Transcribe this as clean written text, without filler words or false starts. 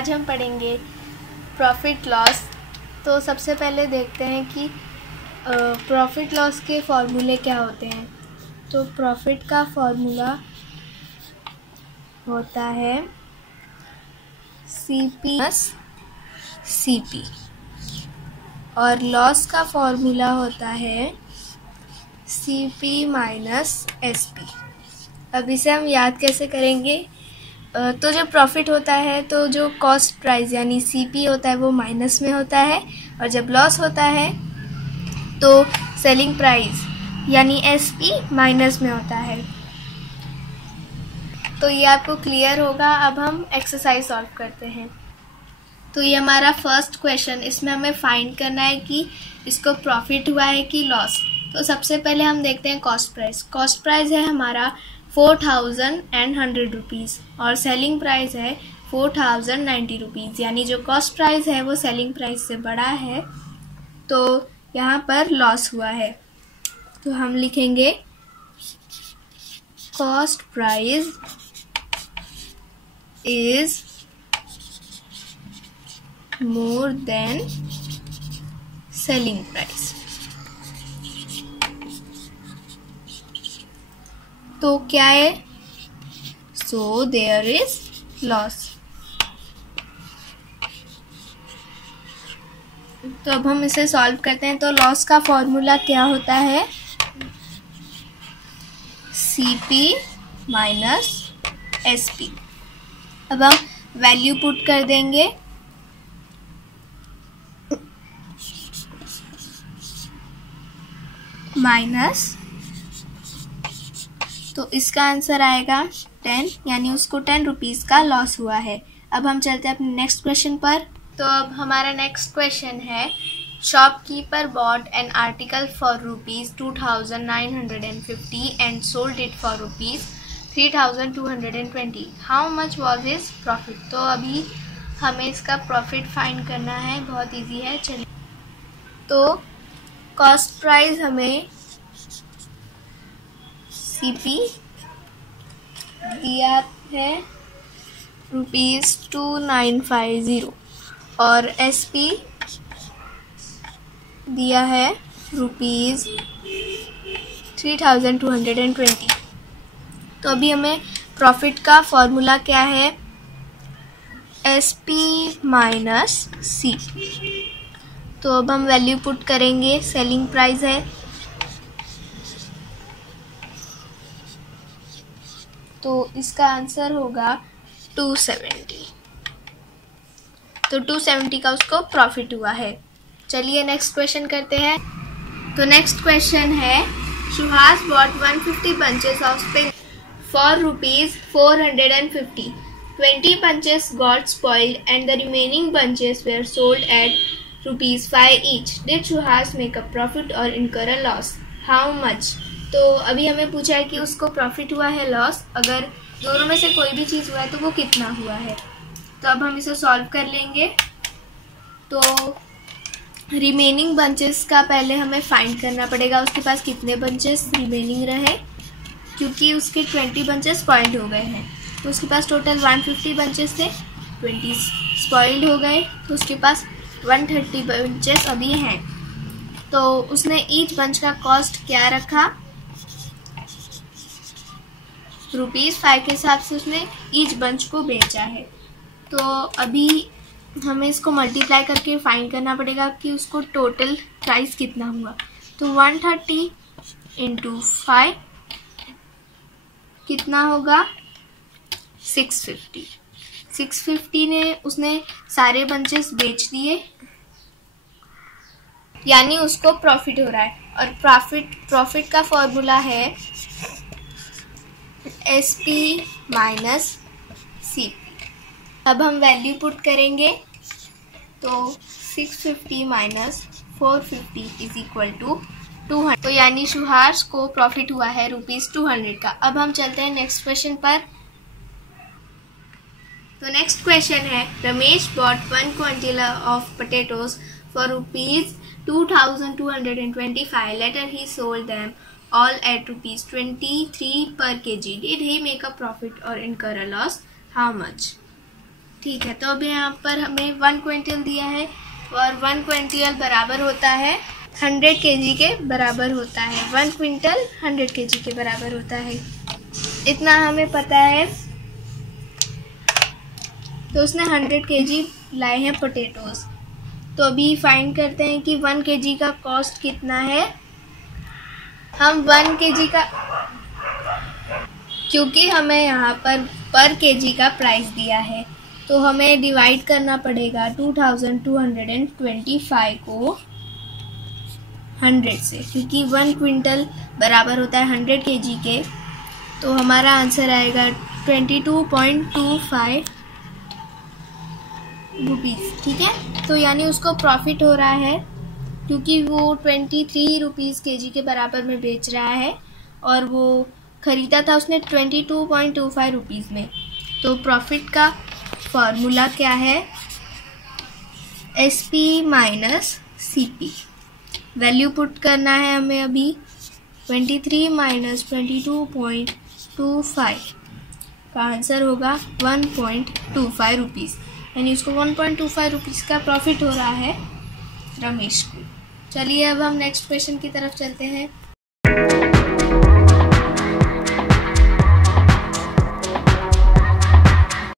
आज हम पढ़ेंगे प्रॉफिट लॉस। तो सबसे पहले देखते हैं कि प्रॉफिट लॉस के फॉर्मूले क्या होते हैं। तो प्रॉफिट का फॉर्मूला होता है CP CP और लॉस का फॉर्मूला होता है CP SP। अब इसे हम याद कैसे करेंगे? तो जब प्रॉफिट होता है तो जो कॉस्ट प्राइस यानी CP होता है वो माइनस में होता है, और जब लॉस होता है तो सेलिंग प्राइस यानी SP माइनस में होता है। तो ये आपको क्लियर होगा। अब हम एक्सरसाइज सॉल्व करते हैं। तो ये हमारा फर्स्ट क्वेश्चन, इसमें हमें फाइंड करना है कि इसको प्रॉफिट हुआ है कि लॉस। तो सबसे पहले हम देखते हैं कॉस्ट प्राइस। कॉस्ट प्राइस है हमारा 4100 रुपीज़ और सेलिंग प्राइस है 4090 रुपीज़, यानी जो कॉस्ट प्राइस है वो सेलिंग प्राइस से बड़ा है, तो यहाँ पर लॉस हुआ है। तो हम लिखेंगे cost price is more than selling price. तो क्या है? So there is loss. तो अब हम इसे सॉल्व करते हैं। तो लॉस का फॉर्मूला क्या होता है? CP SP। अब हम वैल्यू पुट कर देंगे। माइनस, तो इसका आंसर आएगा 10, यानी उसको 10 रुपीज़ का लॉस हुआ है। अब हम चलते हैं अपने नेक्स्ट क्वेश्चन पर। तो अब हमारा नेक्स्ट क्वेश्चन है, shopkeeper bot an article for ₹2950 and sold it for ₹3220। How much was his profit? तो अभी हमें इसका प्रॉफिट फाइंड करना है, बहुत इजी है। चलिए, तो कॉस्ट प्राइस हमें CP दिया है ₹2950 और SP दिया है ₹3220। तो अभी हमें प्रॉफिट का फॉर्मूला क्या है? SP C। तो अब हम वैल्यू पुट करेंगे। सेलिंग प्राइस है, तो इसका आंसर होगा 270। तो 270 का उसको प्रॉफिट हुआ है। चलिए नेक्स्ट क्वेश्चन करते हैं। तो नेक्स्ट क्वेश्चन है, Suhas bot 150 bunches of pins for ₹450. 20 bunches got spoiled and the remaining bunches were sold at ₹5 each. Did Suhas make a profit or incur a loss? How much? तो अभी हमें पूछा है कि उसको प्रॉफिट हुआ है लॉस, अगर दोनों में से कोई भी चीज़ हुआ है तो वो कितना हुआ है। तो अब हम इसे सॉल्व कर लेंगे। तो रिमेनिंग बंचेस का पहले हमें फाइंड करना पड़ेगा, उसके पास कितने बंचेस रिमेनिंग रहे, क्योंकि उसके 20 बंचेस स्पॉइल्ड हो गए हैं। तो उसके पास टोटल 150 बंचेस थे, 20 स्पॉइल्ड हो गए, तो उसके पास 130 बंचेस अभी हैं। तो उसने ईच बंच का कॉस्ट क्या रखा? ₹5 के हिसाब से उसने ईच बंच को बेचा है। तो अभी हमें इसको मल्टीप्लाई करके फाइंड करना पड़ेगा कि उसको टोटल प्राइस कितना हुआ। तो 130 × 5 कितना होगा? 650। 650 ने उसने सारे बंचेस बेच दिए, यानी उसको प्रॉफिट हो रहा है। और प्रॉफिट का फॉर्मूला है SP CP। अब हम वैल्यू पुट करेंगे। तो 650 - 450 = 200। तो यानी सुहास को प्रॉफिट हुआ है ₹200 का। अब हम चलते हैं नेक्स्ट क्वेश्चन पर। तो नेक्स्ट क्वेश्चन है, Ramesh bot 1 quintal of potatoes for ₹2225. Later he sold them all at ₹23 per kg. Did he make a profit or incur a loss? How much? ठीक है, तो अभी यहाँ पर हमें 1 क्विंटल दिया है और 1 क्विंटल बराबर होता है 100 kg के बराबर होता है। 1 क्विंटल 100 kg के बराबर होता है, इतना हमें पता है। तो उसने 100 kg लाए हैं पोटैटोज। तो अभी फाइंड करते हैं कि 1 kg का कॉस्ट कितना है। हम 1 kg का, क्योंकि हमें यहाँ पर kg का प्राइस दिया है, तो हमें डिवाइड करना पड़ेगा 2225 को 100 से, क्योंकि 1 क्विंटल बराबर होता है 100 kg के। तो हमारा आंसर आएगा 22.25 रुपीज़। ठीक है, तो यानी उसको प्रॉफिट हो रहा है, क्योंकि वो 23 रुपीज़ kg के बराबर में बेच रहा है और वो ख़रीदा था उसने 22.25 रुपीज़ में। तो प्रॉफिट का फॉर्मूला क्या है, SP minus CP। Value put करना है हमें अभी, 23 माइनस 22.25 का आंसर होगा 1.25 रुपीज़, यानी उसको 1.25 रुपीज़ का प्रॉफिट हो रहा है रमेश को। चलिए अब हम नेक्स्ट क्वेश्चन की तरफ चलते हैं।